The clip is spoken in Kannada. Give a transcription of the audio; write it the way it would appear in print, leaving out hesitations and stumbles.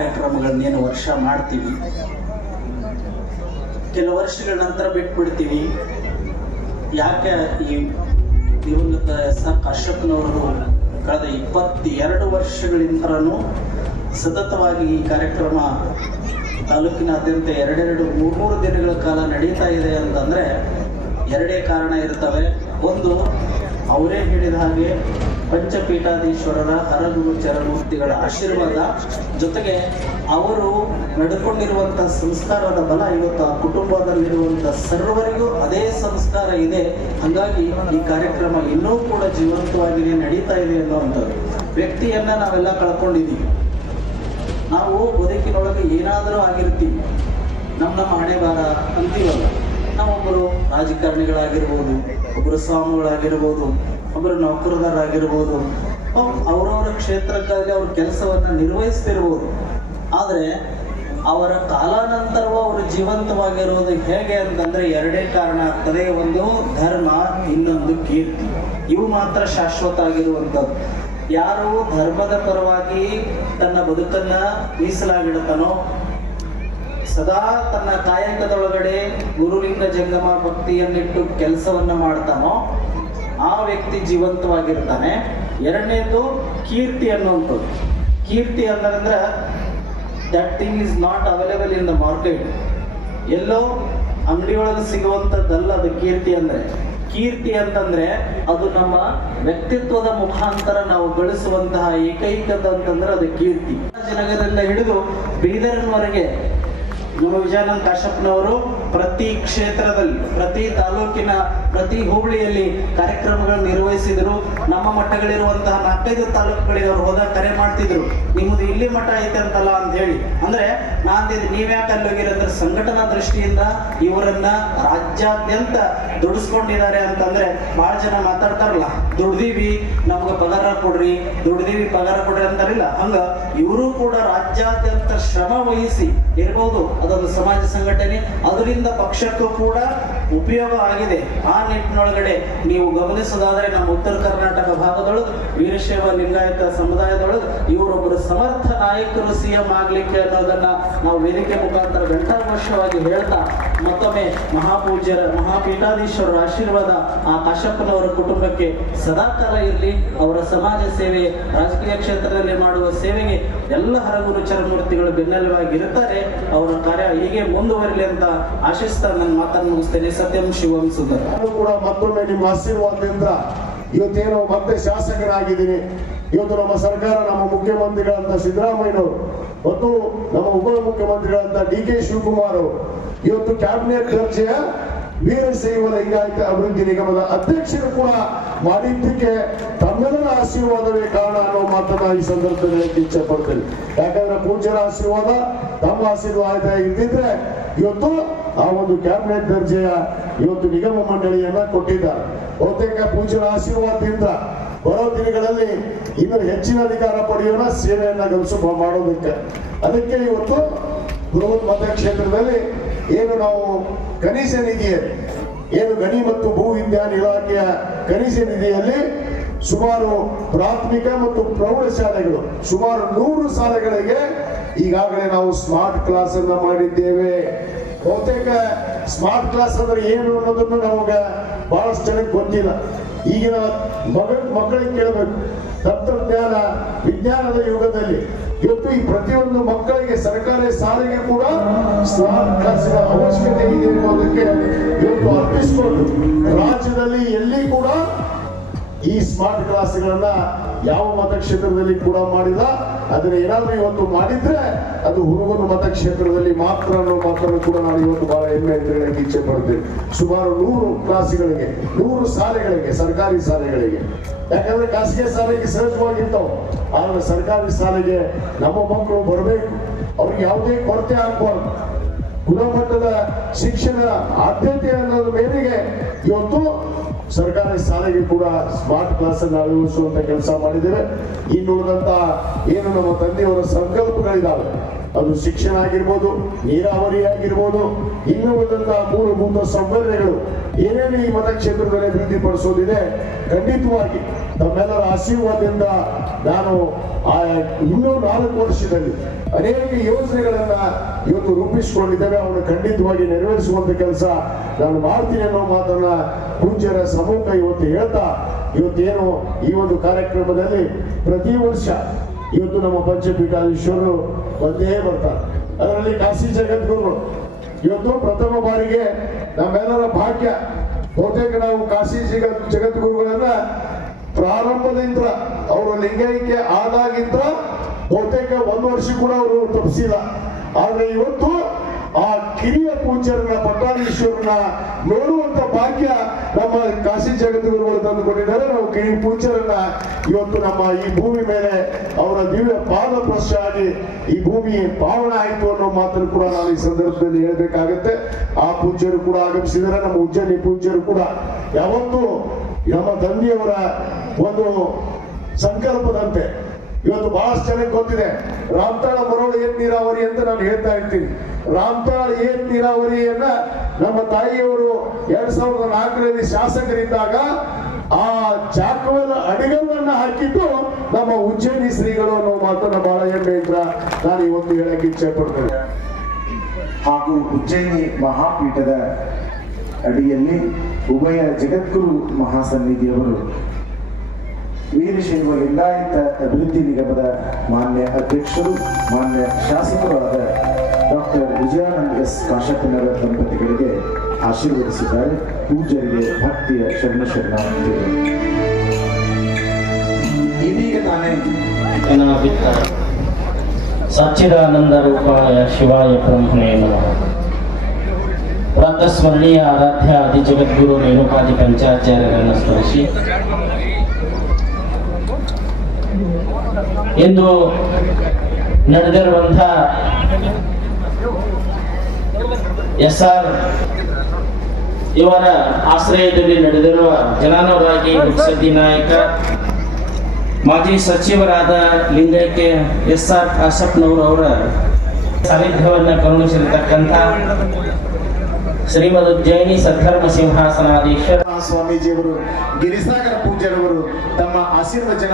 ಕಾರ್ಯಕ್ರಮಗಳನ್ನೇನು ವರ್ಷ ಮಾಡ್ತೀವಿ, ಕೆಲವು ವರ್ಷಗಳ ನಂತರ ಬಿಟ್ಬಿಡ್ತೀವಿ. ಯಾಕೆ ಈ ದಿವಂಗತ ಎಸ್ ಆರ್ ಕಾಶ್ಯಪ್ನವರು ಕಳೆದ 22 ವರ್ಷಗಳಿಂದಲೂ ಸತತವಾಗಿ ಈ ಕಾರ್ಯಕ್ರಮ ತಾಲೂಕಿನಾದ್ಯಂತ 2-3 ದಿನಗಳ ಕಾಲ ನಡೀತಾ ಇದೆ ಅಂತಂದರೆ ಎರಡೇ ಕಾರಣ ಇರ್ತವೆ. ಒಂದು, ಅವರೇ ಹೇಳಿದ ಹಾಗೆ ಪಂಚಪೀಠಾಧೀಶ್ವರರ ಹರಗುರು ಚರಮೂರ್ತಿಗಳ ಆಶೀರ್ವಾದ, ಜೊತೆಗೆ ಅವರು ನಡ್ಕೊಂಡಿರುವಂಥ ಸಂಸ್ಕಾರದ ಬಲ ಇವತ್ತು ಆ ಕುಟುಂಬದಲ್ಲಿರುವಂಥ ಸರ್ವರಿಗೂ ಅದೇ ಸಂಸ್ಕಾರ ಇದೆ. ಹಾಗಾಗಿ ಈ ಕಾರ್ಯಕ್ರಮ ಇನ್ನೂ ಕೂಡ ಜೀವಂತವಾಗಿಯೇ ನಡೀತಾ ಇದೆ ಅನ್ನುವಂಥದ್ದು. ವ್ಯಕ್ತಿಯನ್ನ ನಾವೆಲ್ಲ ಕಳ್ಕೊಂಡಿದ್ದೀವಿ. ನಾವು ಬದುಕಿನೊಳಗೆ ಏನಾದರೂ ಆಗಿರ್ತೀವಿ, ನಮ್ಮ ಹಣೆ ಬಾರ ಅಂತೀವಲ್ಲ. ನಾವೊಬ್ಬರು ರಾಜಕಾರಣಿಗಳಾಗಿರ್ಬೋದು, ಒಬ್ಬರು ಸ್ವಾಮಿಗಳಾಗಿರ್ಬೋದು, ಒಬ್ಬರು ನೌಕರದಾರರಾಗಿರ್ಬೋದು, ಅವರವರ ಕ್ಷೇತ್ರಕ್ಕಾಗಿ ಅವ್ರ ಕೆಲಸವನ್ನು ನಿರ್ವಹಿಸ್ತಿರ್ಬೋದು. ಆದರೆ ಅವರ ಕಾಲಾನಂತರವೂ ಅವರು ಜೀವಂತವಾಗಿರುವುದು ಹೇಗೆ ಅಂತಂದರೆ ಎರಡೇ ಕಾರಣ ಆಗ್ತದೆ. ಒಂದು ಧರ್ಮ, ಇನ್ನೊಂದು ಕೀರ್ತಿ. ಇವು ಮಾತ್ರ ಶಾಶ್ವತ ಆಗಿರುವಂಥದ್ದು. ಯಾರು ಧರ್ಮದ ಪರವಾಗಿ ತನ್ನ ಬದುಕನ್ನ ಮೀಸಲಾಗಿಡ್ತಾನೋ, ಸದಾ ತನ್ನ ಕಾಯಕದೊಳಗಡೆ ಗುರುಲಿಂಗ ಜಂಗಮ ಭಕ್ತಿಯನ್ನಿಟ್ಟು ಕೆಲಸವನ್ನ ಮಾಡ್ತಾನೋ ಆ ವ್ಯಕ್ತಿ ಜೀವಂತವಾಗಿರ್ತಾನೆ. ಎರಡನೇದು ಕೀರ್ತಿ ಅನ್ನುವಂಥದ್ದು. ಕೀರ್ತಿ ಅಂತಂದ್ರೆ that thing is not available in the market. ಎಲ್ಲೋ ಅಂಗಡಿಯೊಳಗೆ ಸಿಗುವಂಥದ್ದಲ್ಲ ಅದು ಕೀರ್ತಿ ಅಂದರೆ. ಕೀರ್ತಿ ಅಂತಂದ್ರೆ ಅದು ನಮ್ಮ ವ್ಯಕ್ತಿತ್ವದ ಮುಖಾಂತರ ನಾವು ಗಳಿಸುವಂತಹ ಏಕೈಕದಂತಂದ್ರೆ ಅದು ಕೀರ್ತಿ. ನಗರದಿಂದ ಹಿಡಿದು ಬೀದರ್ನವರೆಗೆ ನಮ್ಮ ವಿಜಯಾನಂದ ಕಾಶ್ಯಪ್ನವರು ಪ್ರತಿ ಕ್ಷೇತ್ರದಲ್ಲಿ, ಪ್ರತಿ ತಾಲೂಕಿನ, ಪ್ರತಿ ಹೋಬಳಿಯಲ್ಲಿ ಕಾರ್ಯಕ್ರಮಗಳನ್ನು ನಿರ್ವಹಿಸಿದರು. ನಮ್ಮ ಮಠಗಳಿರುವಂತಹ 4-5 ತಾಲೂಕುಗಳಿಗೆ ಅವರು ಹೋದಾಗ ಕರೆ ಮಾಡ್ತಿದ್ರು, ನಿಮ್ಮದು ಇಲ್ಲಿ ಮಠ ಐತೆ ಅಂತಲ್ಲ ಅಂತ ಹೇಳಿ. ಅಂದ್ರೆ ನೀವ್ಯಾಕೆ ಅಲ್ಲಿ ಹೋಗಿರಿ ಅಂದ್ರೆ, ಸಂಘಟನಾ ದೃಷ್ಟಿಯಿಂದ ಇವರನ್ನ ರಾಜ್ಯಾದ್ಯಂತ ದುಡಿಸ್ಕೊಂಡಿದ್ದಾರೆ ಅಂತಂದ್ರೆ ಬಹಳ ಜನ ಮಾತಾಡ್ತಾರಲ್ಲ, ದುಡ್ದೀವಿ ನಮ್ಗೆ ಪಗಾರ ಕೊಡ್ರಿ, ದುಡ್ದೀವಿ ಪಗಾರ ಕೊಡ್ರಿ ಅಂತಾರಿಲ್ಲ. ಹಂಗ ಇವರು ಕೂಡ ರಾಜ್ಯಾದ್ಯಂತ ಶ್ರಮ ವಹಿಸಿ ಇರ್ಬೋದು. ಅದೊಂದು ಸಮಾಜ ಸಂಘಟನೆ, ಅದರಿಂದ ಪಕ್ಷಕ್ಕೂ ಕೂಡ ಉಪಯೋಗ ಆಗಿದೆ. ಆ ನಿಟ್ಟಿನೊಳಗಡೆ ನೀವು ಗಮನಿಸೋದಾದ್ರೆ ನಮ್ಮ ಉತ್ತರ ಕರ್ನಾಟಕ ಭಾಗದೊಳಗೆ ವೀರಶೈವ ಲಿಂಗಾಯತ ಸಮುದಾಯದೊಳಗೆ ಇವರೊಬ್ಬರು ಸಮರ್ಥ ನಾಯಕರು ಸಿಎಂ ಆಗ್ಲಿಕ್ಕೆ ಅನ್ನೋದನ್ನ ನಾವು ವೇದಿಕೆ ಮುಖಾಂತರ ಘಂಟಾಘೋಷವಾಗಿ ಹೇಳ್ತಾ, ಮತ್ತೊಮ್ಮೆ ಮಹಾಪೂಜ್ಯರ ಮಹಾಪೀಠಾಧೀಶ್ವರರ ಆಶೀರ್ವಾದ ಆ ಕಾಶ್ಯಪ್ಪನವರ ಕುಟುಂಬಕ್ಕೆ ಸದಾಕಾಲ ಇರಲಿ. ಅವರ ಸಮಾಜ ಸೇವೆ, ರಾಜಕೀಯ ಕ್ಷೇತ್ರದಲ್ಲಿ ಮಾಡುವ ಸೇವೆಗೆ ಎಲ್ಲ ಹರಗುರು ಚರಮೂರ್ತಿಗಳು ಬೆನ್ನೆಲುಬಾಗಿರುತ್ತಾರೆ. ಅವರ ಕಾರ್ಯ ಹೀಗೆ ಮುಂದುವರಿಲಿ ಅಂತ ಆಶಿಸ್ತಾ ನನ್ನ ಮಾತನ್ನು ಮುಗಿಸ್ತೇನೆ. ಸತ್ಯಂ ಶಿವಂ ಸುಂದರ. ನಾನು ಕೂಡ ಮತ್ತೊಮ್ಮೆ ನಿಮ್ಮ ಆಶೀರ್ವಾದದಿಂದ ಇವತ್ತೇನೋ ಮತ್ತೆ ಶಾಸಕರಾಗಿದ್ದೀನಿ. ಇವತ್ತು ನಮ್ಮ ಸರ್ಕಾರ, ನಮ್ಮ ಮುಖ್ಯಮಂತ್ರಿಗಳಂತ ಸಿದ್ದರಾಮಯ್ಯನವರು ಮತ್ತು ನಮ್ಮ ಉಪ ಮುಖ್ಯಮಂತ್ರಿಗಳಂತ ಡಿ ಕೆ ಶಿವಕುಮಾರ್ ಅವರು ಇವತ್ತು ಕ್ಯಾಬಿನೆಟ್ ದರ್ಜೆಯ ವೀರಶೈವ ಲಿಂಗಾಯತ ಅಭಿವೃದ್ಧಿ ನಿಗಮದ ಅಧ್ಯಕ್ಷರು ಕೂಡ ಮಾಡಿದ್ದಕ್ಕೆ ತಮ್ಮೆಲ್ಲರ ಆಶೀರ್ವಾದವೇ ಕಾರಣ ಅನ್ನೋ ಮಾತನ್ನ ಈ ಸಂದರ್ಭದಲ್ಲಿ ಇಚ್ಛೆ ಪಡ್ತೇನೆ. ಯಾಕಂದ್ರೆ ಪೂಜ್ಯರ ಆಶೀರ್ವಾದ, ತಮ್ಮ ಆಶೀರ್ವಾದ ಇದ್ದಿದ್ರೆ ಇವತ್ತು ಆ ಒಂದು ಕ್ಯಾಬಿನೆಟ್ ದರ್ಜೆಯ ಇವತ್ತು ನಿಗಮ ಮಂಡಳಿಯನ್ನ ಕೊಟ್ಟಿದ್ದಾರೆ. ಬಹುತೇಕ ಪೂಜ್ಯರ ಆಶೀರ್ವಾದದಿಂದ ಬರೋ ದಿನಗಳಲ್ಲಿ ಇನ್ನು ಹೆಚ್ಚಿನ ಅಧಿಕಾರ ಪಡೆಯೋಣ, ಸೇವೆಯನ್ನ ಮಾಡೋದಕ್ಕೆ. ಅದಕ್ಕೆ ಇವತ್ತು ಬೃಹತ್ ಮತಕ್ಷೇತ್ರದಲ್ಲಿ ಏನು ನಾವು ಕನಿಷ್ಠ ನಿಧಿಯಲ್ಲಿ, ಏನು ಗಣಿ ಮತ್ತು ಭೂ ವಿಜ್ಞಾನ ಇಲಾಖೆಯ ಕನಿಷ್ಠ ನಿಧಿಯಲ್ಲಿ ಸುಮಾರು ಪ್ರಾಥಮಿಕ ಮತ್ತು ಪ್ರೌಢಶಾಲೆಗಳು, ಸುಮಾರು 100 ಶಾಲೆಗಳಿಗೆ ಈಗಾಗಲೇ ನಾವು ಸ್ಮಾರ್ಟ್ ಕ್ಲಾಸ್ ಅನ್ನ ಮಾಡಿದ್ದೇವೆ. ಬಹುತೇಕ ಸ್ಮಾರ್ಟ್ ಕ್ಲಾಸ್ ಅಂದ್ರೆ ಏನು ಅನ್ನೋದನ್ನು ನಮಗೆ ಬಹಳಷ್ಟು ಜನಕ್ಕೆ ಗೊತ್ತಿಲ್ಲ. ಈಗಿನ ಮಕ್ಕಳಿಗೆ ಕೇಳಬೇಕು. ತಂತ್ರಜ್ಞಾನ ವಿಜ್ಞಾನದ ಯುಗದಲ್ಲಿ ಇವತ್ತು ಈ ಪ್ರತಿಯೊಂದು ಮಕ್ಕಳಿಗೆ ಸರ್ಕಾರಿ ಶಾಲೆಗೆ ಕೂಡ ಸ್ಮಾರ್ಟ್ ಕ್ಲಾಸಿನ ಅವಶ್ಯಕತೆ ಇದೆ ಅನ್ನೋದಕ್ಕೆ ಇವತ್ತು ಅರ್ಪಿಸಿಕೊಂಡು ರಾಜ್ಯದಲ್ಲಿ ಎಲ್ಲಿ ಕೂಡ ಈ ಸ್ಮಾರ್ಟ್ ಕ್ಲಾಸ್ಗಳನ್ನ ಯಾವ ಮತಕ್ಷೇತ್ರದಲ್ಲಿ ಕೂಡ ಮಾಡಿಲ್ಲ. ಅದನ್ನ ಏನಾದ್ರೂ ಇವತ್ತು ಮಾಡಿದ್ರೆ ಅದು ಹುಡುಗನ ಮತಕ್ಷೇತ್ರದಲ್ಲಿ ಮಾತ್ರ ಅನ್ನೋ ಮಾತನ್ನು ಕೂಡ ನಾನು ಇವತ್ತು ಬಹಳ ಹೆಮ್ಮೆ ಅಂತ ಹೇಳಕ್ಕೆ ಇಚ್ಛೆ ಪಡ್ತೇನೆ. ಸುಮಾರು 100 ಕ್ಲಾಸ್ಗಳಿಗೆ, 100 ಶಾಲೆಗಳಿಗೆ, ಸರ್ಕಾರಿ ಶಾಲೆಗಳಿಗೆ. ಯಾಕಂದ್ರೆ ಖಾಸಗಿ ಶಾಲೆಗೆ ಸಹಜವಾಗಿರ್ತಾವ, ಆದ್ರೆ ಸರ್ಕಾರಿ ಶಾಲೆಗೆ ನಮ್ಮ ಮಕ್ಕಳು ಬರಬೇಕು. ಅವ್ರಿಗೆ ಯಾವುದೇ ಕೊರತೆ ಆಗ್ಬಾರ್ದು. ಗುಣಮಟ್ಟದ ಶಿಕ್ಷಣ ಆದ್ಯತೆ ಅನ್ನೋದ್ರ ಮೇರೆಗೆ ಇವತ್ತು ಸರ್ಕಾರಿ ಶಾಲೆಗೆ ಕೂಡ ಸ್ಮಾರ್ಟ್ ಕ್ಲಾಸ್ ಅನ್ನು ಅಳವಡಿಸುವಂತ ಕೆಲಸ ಮಾಡಿದ್ದೇವೆ. ಇನ್ನುಳಿದಂತ ಏನು ನಮ್ಮ ತಂದೆಯವರ ಸಂಕಲ್ಪಗಳಿದ್ದಾವೆ, ಅದು ಶಿಕ್ಷಣ ಆಗಿರ್ಬೋದು, ನೀರಾವರಿ ಆಗಿರ್ಬೋದು, ಇನ್ನು ಉಳಿದಂತಹ ಮೂಲಭೂತ ಸೌಕರ್ಯಗಳು ಏನೇನು ಈ ಮತಕ್ಷೇತ್ರದಲ್ಲಿ ಅಭಿವೃದ್ಧಿ ಪಡಿಸೋದಿದೆ, ಖಂಡಿತವಾಗಿ ತಮ್ಮೆಲ್ಲರ ಆಶೀರ್ವಾದದಿಂದ ನಾನು ಇನ್ನೂ 4 ವರ್ಷದಲ್ಲಿ ಅನೇಕ ಯೋಜನೆಗಳನ್ನ ಇವತ್ತು ರೂಪಿಸಿಕೊಂಡಿದ್ದೇವೆ. ಅವನು ಖಂಡಿತವಾಗಿ ನೆರವೇರಿಸುವಂತ ಕೆಲಸ ನಾನು ಮಾಡ್ತೀನಿ ಅನ್ನೋ ಮಾತನ್ನ ಪೂಜ್ಯರ ಸಮ್ಮುಖ ಇವತ್ತು ಹೇಳ್ತಾ, ಇವತ್ತೇನು ಈ ಒಂದು ಕಾರ್ಯಕ್ರಮದಲ್ಲಿ ಪ್ರತಿ ವರ್ಷ ಇವತ್ತು ನಮ್ಮ ಪಂಚಪೀಠಾಧೀಶ್ವರರು ಬಂದೇ ಬರ್ತಾರೆ. ಅದರಲ್ಲಿ ಕಾಶಿ ಜಗದ್ಗುರು ಇವತ್ತು ಪ್ರಥಮ ಬಾರಿಗೆ ನಮ್ಮೆಲ್ಲರ ಭಾಗ್ಯ. ಬಹುತೇಕ ನಾವು ಕಾಶಿ ಜಗದ್ಗುರುಗಳನ್ನ ಪ್ರಾರಂಭದಿಂದ ಅವರು ಲಿಂಗೈಕ್ಯ ಆದಾಗಿದ್ದ ಬಹುತೇಕ 1 ವರ್ಷ ಕೂಡ ಅವರು ತಪ್ಪಿಸಿಲ್ಲ. ಆದ್ರೆ ಇವತ್ತು ಆ ಕಿರಿಯ ಪೂಜ್ಯರನ್ನ ಪಟ್ಟಾಧೀಶ್ವರನ್ನ ನೋಡುವಂತ ಭಾಗ್ಯ ನಮ್ಮ ಕಾಶಿ ಜಗದ್ಗುರುಗಳು ತಂದುಕೊಂಡಿದ್ದಾರೆ. ನಾವು ಕಿರಿಯ ಪೂಜ್ಯರನ್ನ ಇವತ್ತು ನಮ್ಮ ಈ ಭೂಮಿ ಮೇಲೆ ಅವರ ದಿವ್ಯ ಪಾದ ಸ್ಪರ್ಶ ಆಗಿ ಈ ಭೂಮಿ ಪಾವನ ಆಯಿತು ಅನ್ನೋ ಮಾತನ್ನು ಕೂಡ ನಾನು ಈ ಸಂದರ್ಭದಲ್ಲಿ ಹೇಳ್ಬೇಕಾಗತ್ತೆ. ಆ ಪೂಜ್ಯರು ಕೂಡ ಆಗಮಿಸಿದರೆ ನಮ್ಮ ಉಜ್ಜಯಿನಿ ಪೂಜ್ಯರು ಕೂಡ ಯಾವತ್ತೂ ನಮ್ಮ ತಂದೆಯವರ ಒಂದು ಸಂಕಲ್ಪದಂತೆ ಇವತ್ತು ಬಹಳಷ್ಟು ಜನಕ್ಕೆ ಗೊತ್ತಿದೆ. ರಾಮತಾಳ ಮರೋಳು ಏನ್ ನೀರಾವರಿ ಅಂತ ನಾನು ಹೇಳ್ತಾ ಇರ್ತೀನಿ. ರಾಮತಾಳ ಏನ್ ನೀರಾವರಿಯನ್ನ ನಮ್ಮ ತಾಯಿಯವರು 2004ರಲ್ಲಿ ಶಾಸಕರಿದ್ದಾಗ ಆ ಜಾಕವನ ಅಡಿಗಲ್ಲನ್ನ ಹಾಕಿದ್ದು ನಮ್ಮ ಉಜ್ಜಯಿನಿ ಶ್ರೀಗಳು ಅನ್ನೋ ಮಾತನ್ನ ಬಹಳ ಹೆಮ್ಮೆಯಿಂದ ನಾನು ಇವತ್ತು ಹೇಳಕ್ಕೆ ಇಚ್ಛೆ ಪಡ್ತೇನೆ. ಹಾಗೂ ಉಜ್ಜಯಿನಿ ಮಹಾಪೀಠದ ಅಡಿಯಲ್ಲಿ ಉಭಯ ಜಗದ್ಗುರು ಮಹಾಸನ್ನಿಧಿಯವರು ವೀರಶೈವ ಲಿಂಗಾಯತ ಅಭಿವೃದ್ಧಿ ನಿಗಮದ ಮಾನ್ಯ ಅಧ್ಯಕ್ಷರು, ಮಾನ್ಯ ಶಾಸಕರು ಆದ ಡಾಕ್ಟರ್ ವಿಜಯಾನಂದ ಎಸ್ ಕಾಶಪ್ಪನವರ ದಂಪತಿಗಳಿಗೆ ಆಶೀರ್ವದಿಸಿದ್ದಾರೆ. ಪೂಜ್ಯರಿಗೆ ಭಕ್ತಿಯ ಶರಣಾರ್ಥಿಗಳು. ಇದೀಗ ತಾನೇ ಸಚ್ಚಿದಾನಂದ ರೂಪಾಯ ಶಿವಾಯ ಬ್ರಹ್ಮಣೇ ನಮಃ. ಪ್ರಾತಸ್ಮರಣೀಯ ಆರಾಧ್ಯ ಆದಿ ಜಗದ್ಗುರು ರೇಣುಕಾದಿ ಪಂಚಾಚಾರ್ಯರನ್ನು ಸ್ಮರಿಸಿ ಇಂದು ನಡೆದಿರುವಂಥ SR ಇವರ ಆಶ್ರಯದಲ್ಲಿ ನಡೆದಿರುವ ಜನಾನುರಾಗಿ ಮುತ್ಸದ್ದಿ ನಾಯಕ ಮಾಜಿ ಸಚಿವರಾದ ಲಿಂಗೈಕ್ಯ SR ಕಾಶಪ್ಪನವರು ಅವರ ಸಾನ್ನಿಧ್ಯವನ್ನು ಕರುಣಿಸಿರತಕ್ಕಂಥ ಶ್ರೀಮದ್ ಉಜ್ಜಯಿನಿ ಸದ್ಧರ್ಮ ಸಿಂಹಾಸನಾಧೀಶ ಸ್ವಾಮೀಜಿಯವರು ಗಿರಿಸಾಗರ ಪೂಜ್ಯರವರು ತಮ್ಮ ಆಶೀರ್ವಚನ